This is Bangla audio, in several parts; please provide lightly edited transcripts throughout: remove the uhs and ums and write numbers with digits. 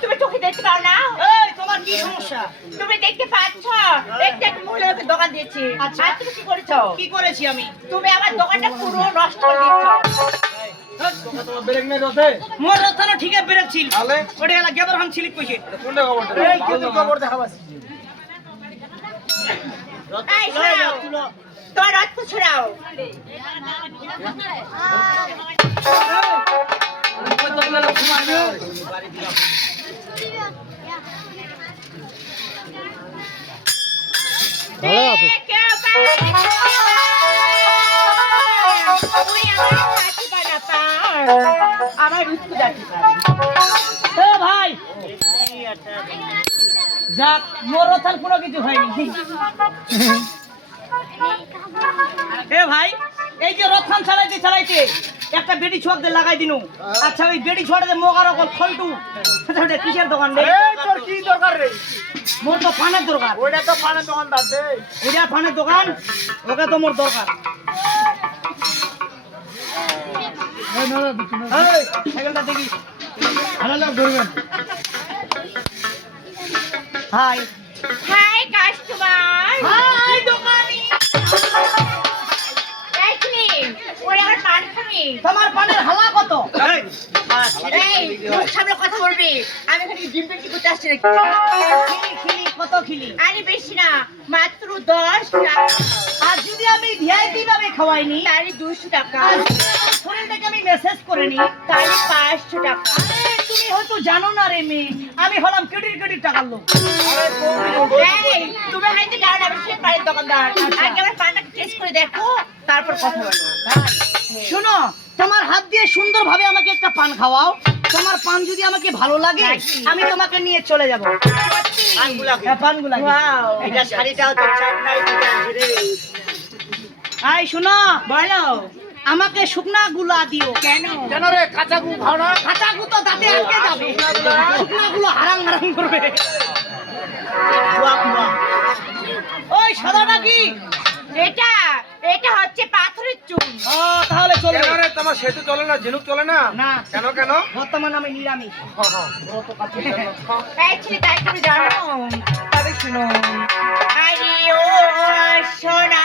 তুমি চোখে দেখতে পাও না? তোমার কি সমস্যা? তুমি দেখতে পাচ্ছ একটা মহিলাকে দোকান দিয়েছি। আচ্ছা তুমি কি করেছো? কি করেছি আমি? তুমি আমার দোকানটা পুরো নষ্ট করে দিয়েছো। তোমার ব্রেক নাই রতে? মোর রতে না ঠিক আছে ব্রেক ছিল। তাহলে ওটা এলা গেদর হাম ছিলিক কইছে। কোনটা খবরটা? এই কি খবর দেখাবাস? এই ছড়াও। তোমার রত ছড়াও। আমার ভাই যাক মোর রথার কোনো কিছু হয়নি। ভাই এই যে রথান চালাইতে চালাইতে একটা বেডি ছোয়াক দিয়ে লাগাই দিনু। আচ্ছা ওই বেডি ছোয়াটা মোগার অকল ফলটু কিসের দোকান রে? তোর কি দরকার রে? মোর তো পানের দরকার। ওইটা তো পানের দোকানদার দে। ওইটা পানের দোকান, ওটা তো মোর দরকার। সাইকেলটা দেখি ভালো লাভ করবেন। হাই হাই কাস্টমার, হাই দোকানি। তোমার পানের হালা কত? সামনে কথা বলবি। আমি এখানে ডিম পেটি করতে আসছি নাকি? খিলি কত খিলি? আরে বেশি না, মাত্র 10 টাকা। আর যদি আমি ভিআইপি ভাবে খাওয়াইনি তাহলে 200 টাকা। ফোনটাকে আমি মেসেজ করে নি তাহলে 500 টাকা। তুমি হয়তো জানো না রে মেয়ে, আমি হলাম কেটির টাকার লোক। তুমি হয়তো জানো না, আমি সে পানের দোকানদার। আগে আমার পানটা টেস্ট করে দেখো তারপর কথা বলো। শোনো, তোমার হাত দিয়ে সুন্দরভাবে আমাকে একটা পান খাওয়াও। তোমার পান যদি আমাকে ভালো লাগে আমি তোমাকে নিয়ে চলে যাব। পানগুলা এটা শাড়িটাও তো চাটনাই রে। আই শোনো, বলো আমাকে শুকনা গুলা দিও। কেন কেন রে? কাঁচা গু খাও না? কাঁচা গু তো দাঁতে আটকে যাবে, শুকনা গুলো হারাং করবে। ওই সাদাটা কি? এটা হচ্ছে পাথরের চুন। তাহলে চলে রে। তোমার সেতু চলে না, ঝিনুক চলে না? না। কেন কেন? বর্তমানে আমি নিরামিষ। এই ছেলে তাই তুমি জানো? তবে শুনো, আরে ও সোনা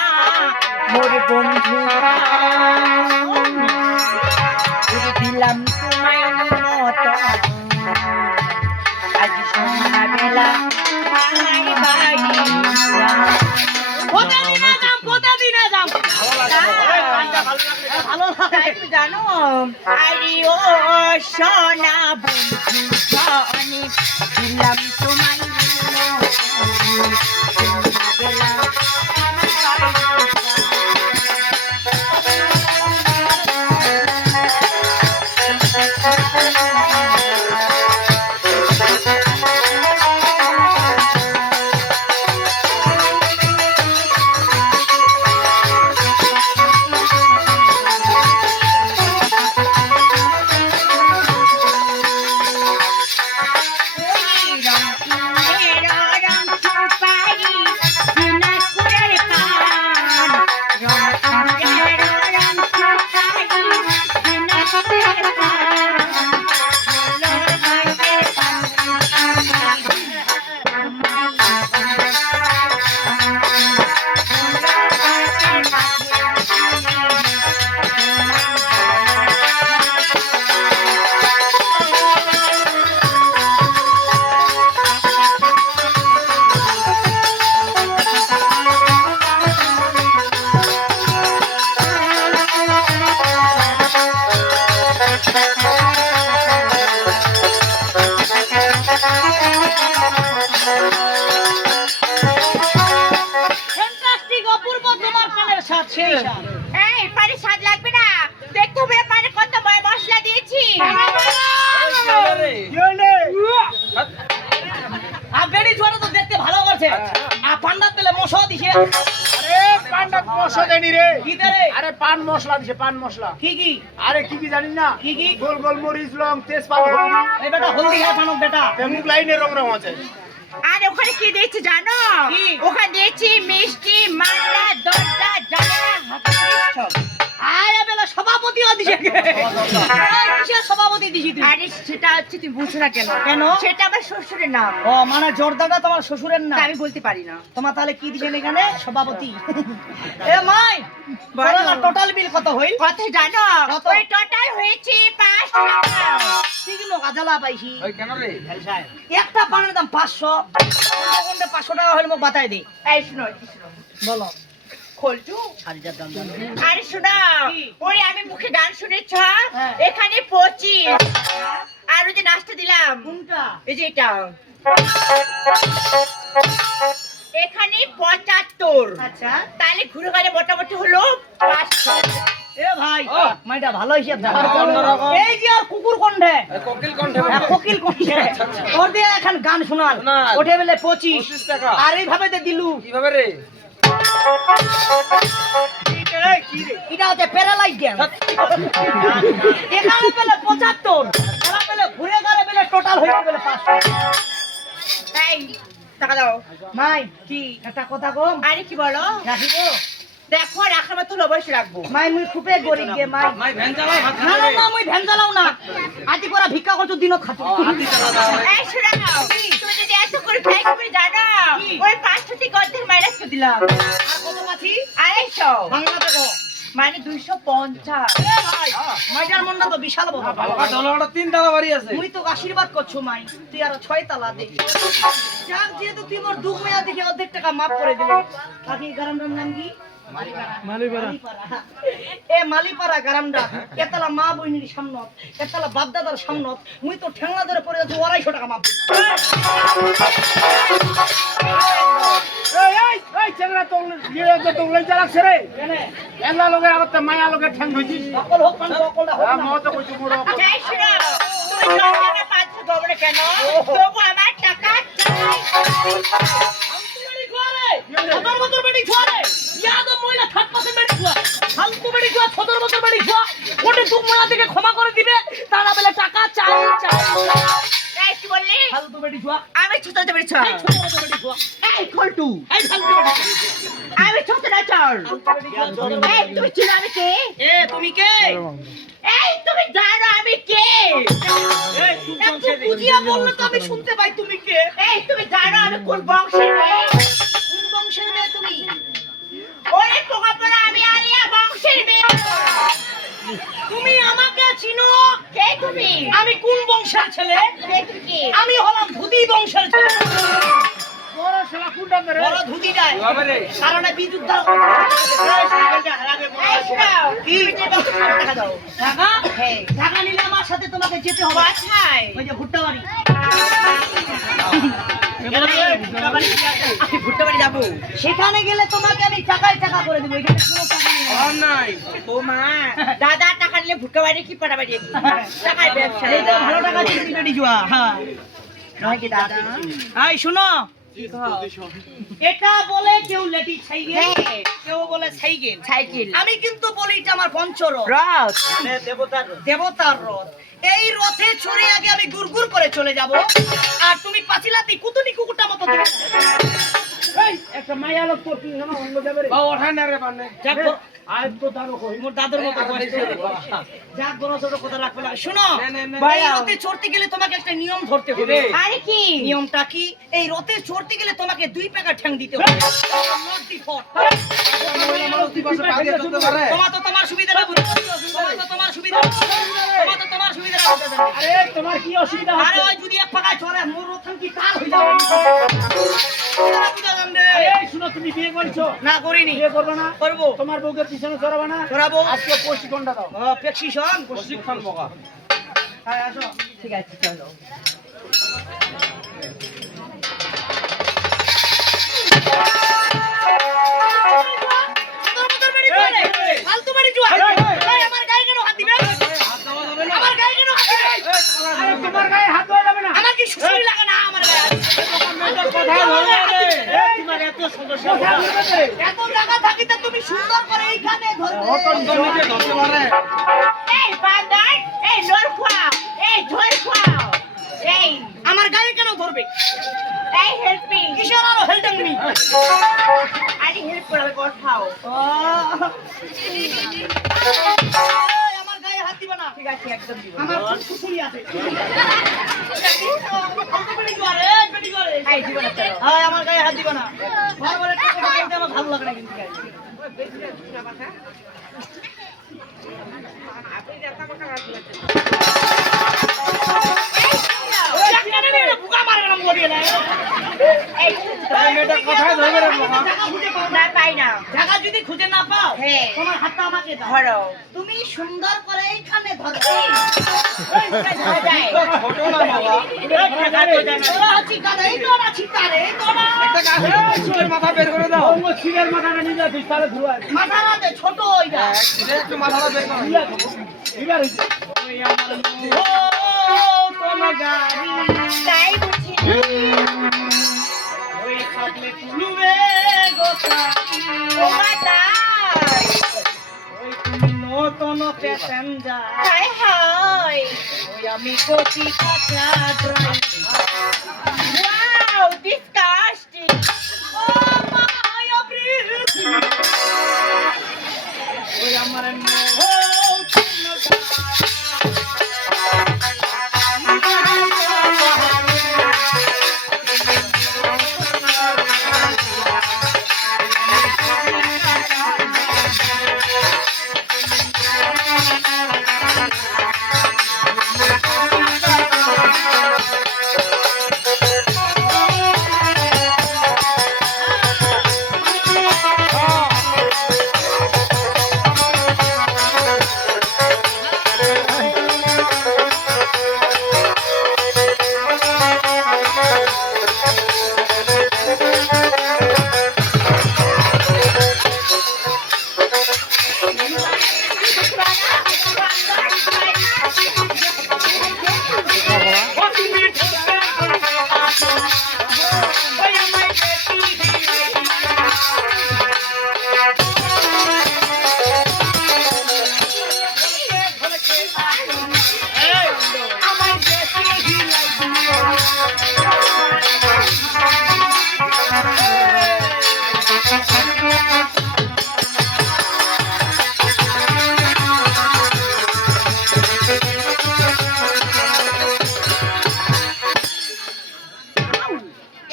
মোর বন্ধু, দিলাম তোমায় মত আজ সন্ধ্যাবেলা জানো? আরে ও সোনা বন্ধু দিলাম তোমায় পানি স্বাদ লাগবে না, দেখতে হবে পানি কত মশলা দিয়েছি। আর বেড়ি ছোড়া তো দেখতে ভালো করছে, আর পান্ডার তেলে মশলা দিছে। আরে পান্ডা মশলা দেনি রে। কি দেরে? আরে পান মশলা দিছে, পান মশলা। কি কি? আরে কি কি জানিস না? কি কি? গোল গোল মরিচ, লং, তেজপাত, হলদি। এই বেটা হলদি হ্যাঁ পানক বেটা। মুখ লাইনে রং রং আছে। আর ওখানে কি দিয়েছি জানো? কি? ওখানে দিয়েছি মিষ্টি, মালা, দরজা, জানালা, হাতের সব। আরে বেলা সভাপতিও দিছে। এই কিসের সভাপতি দিছি তুই? আরে সেটা হচ্ছে তুমি বুঝছো না কেন? কেন? সেটা আমার শ্বশুরের নাম, ও মানে জর্দাটা তোমার শ্বশুরের না? তা আমি বলতে পারি না। তোমার তাহলে কি দিছেন এখানে? সভাপতি। এ মাই বলো। টোটাল বিল কত হইল? কত জানো? কত? ওই টোটাল হয়েছে 5 টাকা। ঠিক নো গাজালা পাইছি। ওই কেন রে? একটা পানের দাম 500, কোনটা 500 টাকা হইল মোক বাতাই দে। এই শোনো, বলো। খোলটু। শাড়িটার দাম জানো? আরে শোনো, কি? ওই আমি মুখে গান শুনেছ, হ্যাঁ। এখানে 25। আর ওই যে নাচটা দিলাম, কোনটা? এই যে এটা, এখানে 75। আচ্ছা। তাহলে ঘুরে গেলে মোটামুটি হলো 500। এ ভাই ও। মাইটা ভালো হিসাব জানো। আর অন্যরকম। এই যে আর কুকুর কণ্ঠে, এই কোকিল কণ্ঠে আর কোকিল কণ্ঠে ওর দিয়ে এখন গান শোনাল, শোনাল। ওঠে বেলে 25 25 টাকা। আর এইভাবে দে দিলু। কিভাবে রে? এটা হচ্ছে প্যারালাইজ ড্যান্স। এখানে পেলে 75, এরা পেলে ঘুরে গেলে পেলে টোটাল হয়ে গেলে 500। এই টাকা দাও। মাই কি একটা কথা কম আরে কি বলো? রাখিব? দেখো রাখার মতো অবশ্যই রাখবো। মাই মুই খুপে গরিব গে মাই। মাই ভ্যান চালাও ভাত না খাবে। না মুই ভ্যান চালাও না, আতি করা ভিক্ষা করছো দিনত খাচ্ছো। হাতি চালা দাও। এই শোনাও, তুমি যদি এত করে ফেক করে জানো, কি? ওই 500 থেকে অর্ধেক মাইনাস করে দিলাম। আর কত মাছি? 250, বাংলা দেখো। মানে 250। এ ভাই মাইটার মনটা তো বিশাল বড়। বাবা ডলারটা 3 টাকা বাড়ি আছে। মুই তো আশীর্বাদ করছো মাই, তুই আর 6 তালা দে। যাক যেহেতু তুই মোর দুঃখ মেয়া দেখে অর্ধেক টাকা মাফ করে দিলে। বাকি গ্রামটার নাম কি? মালিপাড়া। এ মালিপাড়া গ্রামটা এতলা মা বইনির সামনত, এতলা বাপ দাদার সামনত মুই তো ঠেংলা ধরে পড়ে যাচ্ছি 250 টাকা মাফ। এই চেংড়া তো গিয়ে তো লই চালাছে রে। কেনে এলা লগের আগতে মায়া লগের ঠ্যাং ধইছিস। সকল হোক মানে সকলটা হোক হ্যাঁ না। মত কইছো মোর। এই শোনাও, তুমি টাকা 500 দেবো না কেন? তবু আমার টাকা চাই। ফালতু বেড়ি খোয়া রে, 17 বছর বেড়ি খোয়া রে, ইয়াদ মহিলা 60% বেড়ি খোয়া, ফালতু বেড়ি খোয়া 17 বছর বেড়ি খোয়া, ওটা দুঃখ মেয়া থেকে ক্ষমা করে দিবে, তারা বলে টাকা চাই চাই। এই কি বললি? ফালতু বেড়ি খোয়া, আমি ছোট হতে পেরেছ। এই 17 বছর বেড়ি খোয়া, এই খোলটু, এই ফালতু বেড়ি খোয়া। আমি ছোট না চল। এই তুমি চিনো আমি কে? এ তুমি কে? এই তুমি জানো আমি কে? একটু বুঝিয়ে বললে তো আমি শুনতে পাই তুমি কে। এই তুমি জানো আমি কোন বংশের মেয়ে? কোন বংশের মেয়ে তুমি? ওরে পোকাপোড়া, আমি আলিয়া বংশের মেয়ে। তুমি আমাকে চিনো? কে তুমি? আমি কোন বংশের ছেলে? কে তুমি কি? আমি হলাম ধুতি বংশের ছেলে। বড় শালা কুন্ডা করে। বড় ধুতি যায় কিভাবে রে? কারণে বিদ্যুৎ দাও। এই শোনাও, কি? টাকা দাও। টাকা? হ্যাঁ। টাকা নিলে আমার সাথে তোমাকে যেতে হবে। কোথায়? ওই যে ভুট্টা বাড়ি। আমি ভুট্টা বাড়ি যাবো। সেখানে গেলে তোমাকে আমি টাকায় টাকা করে দেবো, এখানে কোনো টাকা নেই। আর নাই। ও মা, দাদা টাকা নিলে ভুট্টা বাড়ি কি পাড়া বাড়ি? টাকার ব্যবসা। এই তো ভালো টাকা চিনতে পেরে জুয়া। হ্যাঁ। নয় কি দাদা? এই শুনো, এটা বলে কেউ লেটি সাইকেল, হ্যাঁ। কেউ বলে সাইকেল। সাইকেল। আমি কিন্তু বলি এটা আমার পঞ্চরথ, রথ। দেবতার রথ। এই রথে চড়ে আগে আমি গুড়গুড় করে চলে যাব, আর তুমি পাঁচিলাতি কুতুনি কুকুরটা মতো দিবে। এই একটা মায়া লোক তো তুই না অঙ্গ যাবে রে। বা ওঠায় না রে বানে। যাক গো, আজ তো দাঁড়ো কই। মোর দাদুর মতো বয়স হয়েছে। যাক বড় ছোট কথা রাখবে না। শুনো, না, না, না। এই রথে চড়তে গেলে তোমাকে একটা নিয়ম ধরতে হবে। রে? আরে কি? নিয়মটা কি? এই রথে চড়তে গেলে তোমাকে 2 প্যাকেট ঠ্যাং দিতে হবে। Not the fourth। মানুষ দিবসে পা দিয়ে চলতে পারে। তোমার তো তোমার সুবিধা না বুঝো। তোমার তো তোমার সুবিধা না। তোমার তো তোমার সুবিধা না বুঝো। আরে তোমার কি অসুবিধা আরে হচ্ছে? ওই যদি এক পাকায় চড়ে মোর রথন কি তার হয়ে যাবে। এই শুনো, তুমি বিয়ে করছো? না করিনি, বিয়ে করবে না? করবো। তোমার বউকে পিছনে চড়াবে না? চড়াবো। আজকে প্রশিক্ষণটা দাও। প্রেসক্রিপশন প্রশিক্ষণ বকা। হ্যাঁ আসো। ঠিক আছে চলো। ফালতু বাড়ি জুয়া। নিচে ধরতে পারে এই বান্দর, এই নর খাও, এই ঝোল খাও, এই আমার গায়ে কেন ধরবে? এই হেল্প মি, কিসের আরো হেল্পিং মি? আরে হেল্প করে কথাও। আমার গায়ে হাত দিবা না। ঠিক আছে, একদম দিব। আমার খুব খুশি আছে। এই দিব না চলো। আমার গায়ে হাত দিবা না। বারবার একটা কথা বলতে আমার ভালো লাগে না কিন্তু guys। এই মেয়েটা কোথায় ধরবে রে বাবা? জায়গা খুঁজে পাও না না? পাই না। জায়গা যদি খুঁজে না পাও, হ্যাঁ। তোমার হাতটা আমাকে দাও। ধরো। তুমি সুন্দর করে এইখানে ধরো। ধরা যায়। ছোট না বাবা তোরা হচ্ছি কারা? এই তোরা ছিটারে, এই তোরা। একটা কাজ করো, ছিলের মাথা বের করে দাও অঙ্গ ছিলের মাথাটা নিয়ে যাচ্ছিস তাহলে ধুয়া মাথা না দে, ছোট ওইটা। একটু মাথাটা বের করো এবার হইছে ও, তোমার গাড়ি তাই বুঝি। ওই থাকলে তুলবে গোসাই। ও মা তাই। ওই তুমি নতুন প্যাসেঞ্জার। হায় হায়। ওই আমি কচি কাঁচা ড্রাইভার। Wow, disgusting. ও মায়া প্রীতি। ওই আমার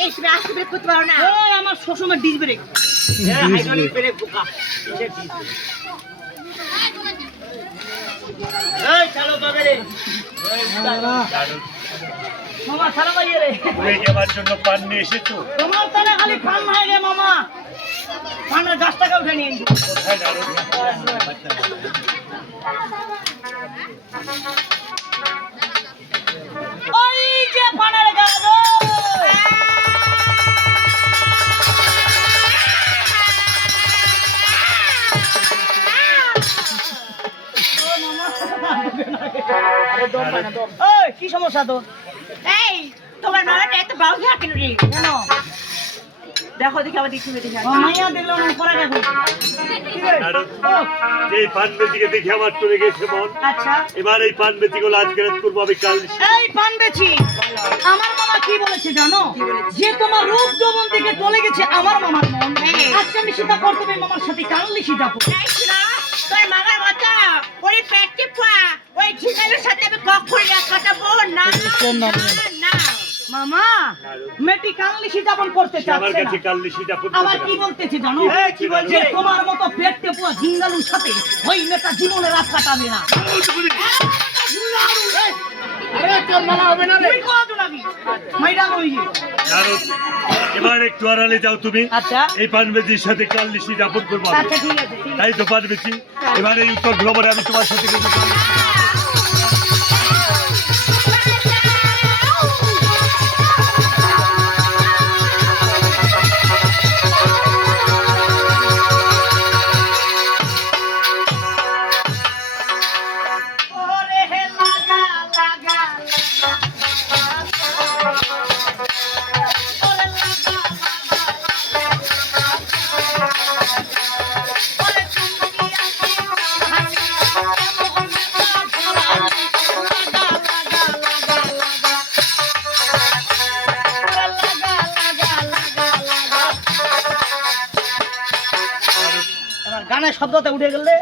এই তুমি আসতে বের করতে পারো না। ওই আমার শ্বশুরের ডিস ব্রেক। হাইড্রোলিক ব্রেক বোকা এই চালো তবে রে মামা সারা বাইরে রে। তুমি কি আমার জন্য পান নিয়ে এসেছো? তোমার তারা খালি পান হয়ে গে মামা। পানের গাছটাকে উঠে নিয়ে এসো। কোথায় নারদ? ওই যে পানের গাছ। ওই কি সমস্যা তোর? এই তোমার মামাটা এত বাউজি হাঁকেন রে। কেন? দেখো দেখি আবার দেখি দেখি। ও মাইয়া দেখলো না পরে দেখো। নারদ, এই পান বেতিকে দেখে আমার চলে গেছে মন। আচ্ছা এবার এই পান বেতিগুলো আজকে রাত করবো আমি কাল। এই পান বেচি আমার মামা কি বলেছে জানো? যে তোমার রূপ যৌবন থেকে চলে গেছে আমার মামার মন। আজকে আমি সেটা করতে হবে মামার সাথে কাললি যাবো। এই শোনো, তোর মামার মতো ওই পেটে পা ওই ঝিঙের সাথে আমি কখনো এক কথা বল না না না। মামা মেয়েটি কাললি যাপন করতে আমার চাচ্ছে কাছে না। কাল নিশিটা আবার কি বলতেছে জানো? এই, কি বলছে? যে তোমার মতো পেট টেপুয়া ঝিঙ্গালুর সাথে ওই মেয়েটা জীবনে রাত কাটাবে না। তুই কত নাকি? মাইডা ওই যে। নারদ, এবার একটু আড়ালে যাও তুমি। আচ্ছা এই পান বেতির সাথে কাল নিশি যাপন করবো আমি। আচ্ছা ঠিক আছে ঠিক আছে। তাই তো পান বেতি। এবার এই উত্তর ভ্রমণে আমি তোমার সাথে কিন্তু ওরে হে লাগা লাগা ওরে লাগা লাগা ওরে তুমি শব্দতে উঠে গেলে?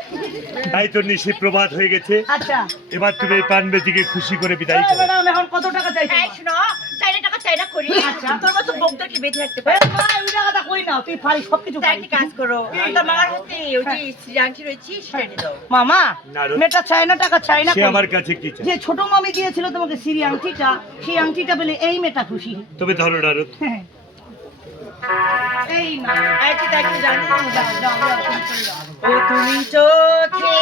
তাই তো নিশি প্রভাত হয়ে গেছে। আচ্ছা এবার তুমি এই পান বেটিকে খুশি করে বিদায় এই করো। ম্যাডাম এখন কত টাকা চাইছো? এই শোনো, চাইনা টাকা চাইনা করি। আচ্ছা। তোর মতো বকটা কি বেঁধে রাখতে এই পারে? মা, ওই টাকাটা কই নাও, তুই পারিস সবকিছু তাই পারিস। একটা কাজ করো, তোর মামার হাতে ওই যে শ্রীরাংটি রয়েছে সেটা এনে দাও। মামা নারদ। মেয়েটা চায় না, টাকা চায় না সে কই? আমার কাছে কি চায়? যে ছোট মামি দিয়েছিল তোমাকে সিরি আংটিটা, সেই আংটিটা পেলে এই মেয়েটা খুশি। তুমি ধরো নারদ। এই না এই তুই তাকে জানো? যাও, যাও, যাও, তুমি চলে যাও। ও তুমি চোখে